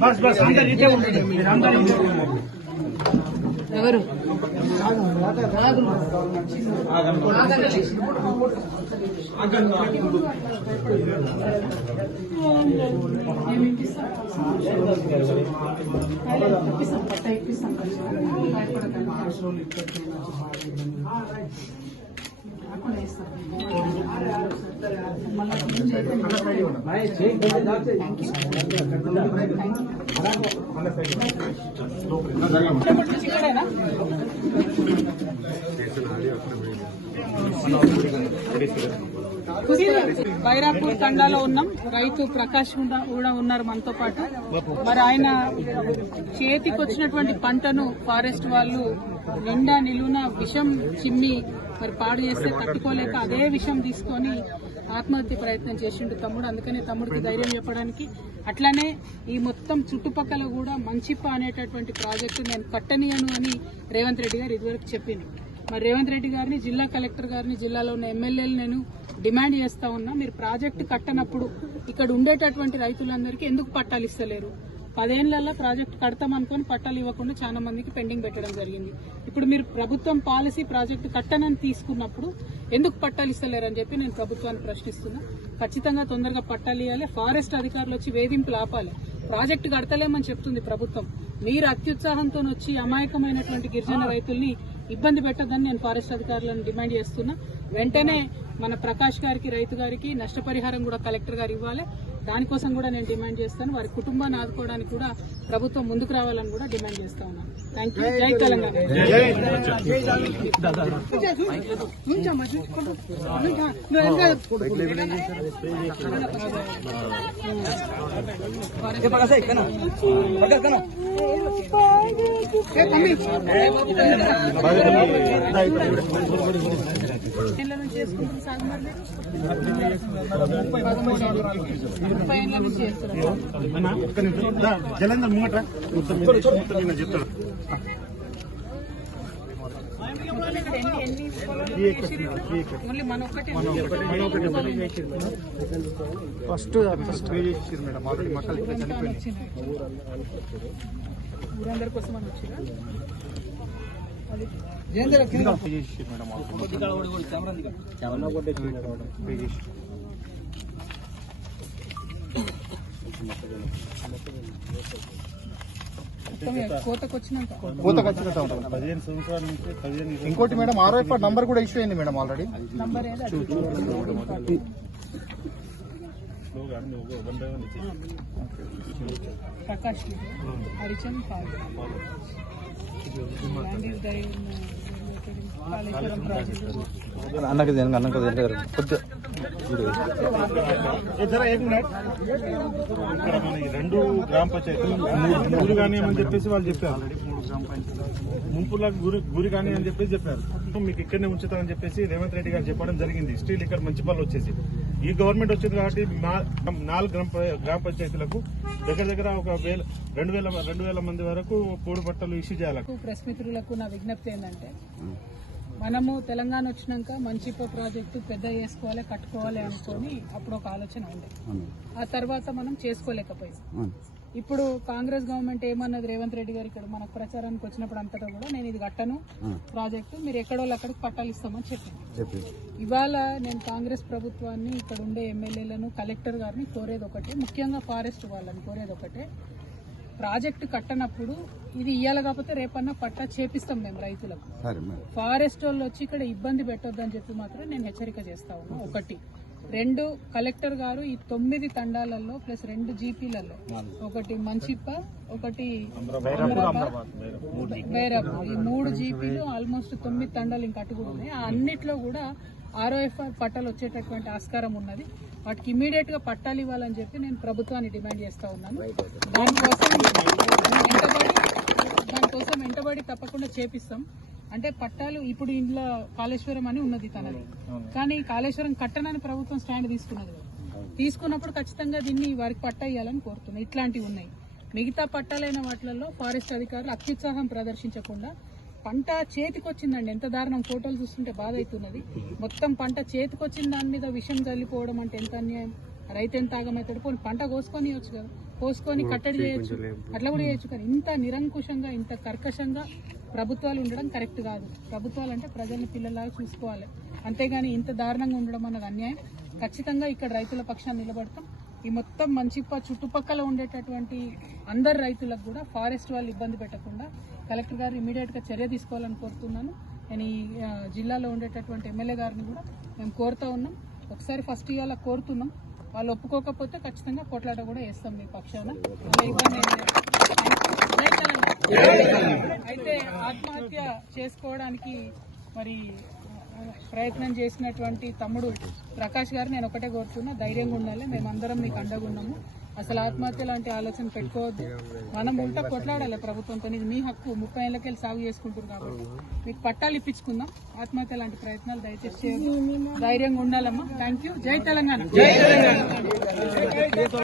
Bus bus అందరు ఇటే బైరాపూర్ తండాలో ఉన్నాం. రైతు ప్రకాష్ కూడా ఉన్నారు మనతో పాటు. మరి ఆయన చేతికి వచ్చినటువంటి పంటను ఫారెస్ట్ వాళ్ళు నిండా నిలువున విషం చిమ్మి మరి పాడు చేస్తే తట్టుకోలేక అదే విషం తీసుకొని ఆత్మహత్య ప్రయత్నం చేసిండు తమ్ముడు. అందుకనే తమ్ముడికి ధైర్యం చెప్పడానికి. అట్లానే ఈ మొత్తం చుట్టుపక్కల కూడా మంచిప్ప అనేటటువంటి ప్రాజెక్టు నేను కట్టనీయను అని రేవంత్ రెడ్డి గారు ఇదివరకు చెప్పింది మరి రేవంత్ రెడ్డి గారిని జిల్లా కలెక్టర్ గారిని జిల్లాలో ఉన్న ఎమ్మెల్యేలు నేను డిమాండ్ చేస్తా ఉన్నా. మీరు ప్రాజెక్టు కట్టనప్పుడు ఇక్కడ ఉండేటటువంటి రైతులందరికీ ఎందుకు పట్టాలు ఇస్తలేరు? పదేళ్ళలో ప్రాజెక్ట్ కడతాం అనుకొని పట్టాలు ఇవ్వకుండా చాలా మందికి పెండింగ్ పెట్టడం జరిగింది. ఇప్పుడు మీరు ప్రభుత్వం పాలసీ ప్రాజెక్టు కట్టనని తీసుకున్నప్పుడు ఎందుకు పట్టాలు ఇస్తలేరని చెప్పి నేను ప్రభుత్వాన్ని ప్రశ్నిస్తున్నా. ఖచ్చితంగా తొందరగా పట్టాలు ఇవ్వాలి. ఫారెస్ట్ అధికారులు వచ్చి వేధింపులు ఆపాలి. ప్రాజెక్టు కడతలేమని చెప్తుంది ప్రభుత్వం. మీరు అత్యుత్సాహంతో వచ్చి అమాయకమైనటువంటి గిరిజన రైతుల్ని ఇబ్బంది పెట్టొద్దని నేను ఫారెస్ట్ అధికారులను డిమాండ్ చేస్తున్నా. వెంటనే మన ప్రకాష్ గారికి రైతు గారికి నష్టపరిహారం కూడా కలెక్టర్ గారు ఇవ్వాలి. దానికోసం కూడా నేను డిమాండ్ చేస్తాను వారి కుటుంబాన్ని ఆదుకోవడానికి కూడా ప్రభుత్వం ముందుకు రావాలని కూడా డిమాండ్ చేస్తా ఉన్నాను థ్యాంక్ యూ జై తెలంగాణ నుంచా. చేసుకుంటుంది. ముప్పై ఏళ్ళ నుంచి చేస్తున్నారు జలంధర్ మీద చెప్తాడు ఇక్కడ ఫస్ట్ ఫస్ట్ పే చేసేసారు మేడం ఆల్రెడీ మొక్కలు చనిపోయినాయి ఊరందరి కోసం అని వచ్చిందా ఇంకోటి మేడం ఆర్ఓఎఫ్ నంబర్ కూడా ఇష్యూ అయింది madam already. One by one ఇచ్చేసి ప్రకాష్ హరిచంద్ పాల్. అన్నకి దేనికి అన్నకి దేనికి కొద్దిగా ఇక్కడ మన రెండు గ్రామ పంచాయతీలు గురి కానీ అని చెప్పేసి వాళ్ళు చెప్పారు. ముంపులకు గురి గురి కానీ అని చెప్పేసి చెప్పారు. మీకు ఇక్కడనే ఉంచుతామని చెప్పేసి రేవంత్ రెడ్డి గారు చెప్పడం జరిగింది. స్టీల్ ఇక్కడ మంచిపాలు వచ్చేసి. ఈ గవర్నమెంట్ వచ్చింది కాబట్టి మా- నాలుగు గ్రామ గ్రామ పంచాయతీలకు దగ్గర దగ్గర ఒక వేల రెండు వేల రెండు వేల మంది వరకు పూడు బట్టలు ఇష్యూ చేయాలి. ప్రెస్ మిత్రులకు నా విజ్ఞప్తి ఏంటంటే మనము తెలంగాణ వచ్చినాక మంచిపో ప్రాజెక్టు పెద్ద చేసుకోవాలి కట్టుకోవాలి అనుకొని అప్పుడు ఒక ఆలోచన ఉండే ఆ తర్వాత మనం చేసుకోలేకపోయాం. ఇప్పుడు కాంగ్రెస్ గవర్నమెంట్ ఏమన్నది రేవంత్ రెడ్డి గారు ఇక్కడ మనకు ప్రచారానికి వచ్చినప్పుడు అంతటా కూడా నేను ఇది కట్టను. ప్రాజెక్టు మీరు ఎక్కడో అక్కడికి పట్టాలు ఇస్తామని చెప్పింది ఇవాళ నేను కాంగ్రెస్ ప్రభుత్వాన్ని ఇక్కడ ఉండే ఎమ్మెల్యేలను కలెక్టర్ గారిని కోరేది ఒకటే ముఖ్యంగా ఫారెస్ట్ వాళ్ళని కోరేది ఒకటే. ప్రాజెక్టు కట్టనప్పుడు ఇది ఇయ్యాలి కాకపోతే రేపన్నా పట్టా చేపిస్తాం మేము రైతులకు. ఫారెస్ట్ వాళ్ళు వచ్చి ఇక్కడ ఇబ్బంది పెట్టొద్దని చెప్పి మాత్రం నేను హెచ్చరిక చేస్తా ఉన్నా. ఒకటి. రెండు కలెక్టర్ గారు ఈ తొమ్మిది తండాలలో ప్లస్ రెండు జీపీలలో. ఒకటి మంచిప్ప ఒకటి బైరాపూర్ ఈ మూడు జీపీలు ఆల్మోస్ట్ తొమ్మిది తండాలు ఇంకా అటు కూడా ఉన్నాయి. ఆ అన్నిట్లో కూడా ఆర్ఓఎఫ్ఆర్ పట్టాలు వచ్చేటటువంటి ఆస్కారం ఉన్నది. వాటికి ఇమీడియట్గా పట్టాలు ఇవ్వాలని చెప్పి నేను ప్రభుత్వాన్ని డిమాండ్ చేస్తా ఉన్నాను. దానికోసం దానికోసం వెంటబడి తప్పకుండా చేపిస్తాం. అంటే పట్టాలు ఇప్పుడు ఇంట్లో కాళేశ్వరం అని ఉన్నది తనది. కానీ కాళేశ్వరం కట్టనని ప్రభుత్వం స్టాండ్ తీసుకున్నది. తీసుకున్నప్పుడు ఖచ్చితంగా దీన్ని వారికి పట్టా ఇవ్వాలని కోరుతున్నాం. ఇట్లాంటివి ఉన్నాయి. మిగతా పట్టాలైన వాటిలలో ఫారెస్ట్ అధికారులు అత్యుత్సాహం ప్రదర్శించకుండా పంట చేతికొచ్చిందండి. ఎంత దారుణం ఫోటోలు చూస్తుంటే బాధ అవుతున్నది. మొత్తం పంట చేతికొచ్చిన దాని మీద విషం చల్లిపోవడం అంటే ఎంత అన్యాయం? రైతు ఎంత ఆగమవుతాడు? పోనీ పంట కోసుకొని ఇవ్వచ్చు కదా. కోసుకొని కట్టడి చేయొచ్చు. అట్లా కూడా చేయొచ్చు కానీ ఇంత నిరంకుశంగా ఇంత కర్కశంగా ప్రభుత్వాలు ఉండడం కరెక్ట్ కాదు. ప్రభుత్వాలు అంటే ప్రజల్ని పిల్లలాగా చూసుకోవాలి. అంతేగాని ఇంత దారుణంగా ఉండడం అన్నది అన్యాయం. ఖచ్చితంగా ఇక్కడ రైతుల పక్షాన్ని నిలబడతాం. ఈ మొత్తం మంచిప్ప చుట్టుపక్కల ఉండేటటువంటి అందరు రైతులకు కూడా ఫారెస్ట్ వాళ్ళు ఇబ్బంది పెట్టకుండా కలెక్టర్ గారు ఇమీడియట్గా చర్య తీసుకోవాలని కోరుతున్నాను. నేను ఈ జిల్లాలో ఉండేటటువంటి ఎమ్మెల్యే గారిని కూడా మేము కోరుతా ఉన్నాం. ఒకసారి ఫస్ట్ ఇవాళ కోరుతున్నాం. వాళ్ళు ఒప్పుకోకపోతే ఖచ్చితంగా కొట్లాట కూడా వేస్తాం మీ పక్షాన. అయితే ఆత్మహత్య చేసుకోవడానికి మరి ప్రయత్నం చేసినటువంటి తమ్ముడు ప్రకాష్ గారు నేను ఒకటే కోరుతున్నా ధైర్యంగా ఉండాలి. మేమందరం మీకు అండగా ఉన్నాము. అసలు ఆత్మహత్య లాంటి ఆలోచన పెట్టుకోవద్దు. మనం ఉంటా కొట్లాడాలి ప్రభుత్వంతో. ఇది మీ హక్కు. ముప్పై ఏళ్ళకెళ్ళి సాగు చేసుకుంటారు కాబట్టి. మీకు పట్టాలు ఇప్పించుకుందాం. ఆత్మహత్య లాంటి ప్రయత్నాలు దయచేసి చేయొద్దు ధైర్యంగా ఉండాలమ్మా. థ్యాంక్ యూ జై తెలంగాణ. జై తెలంగాణ.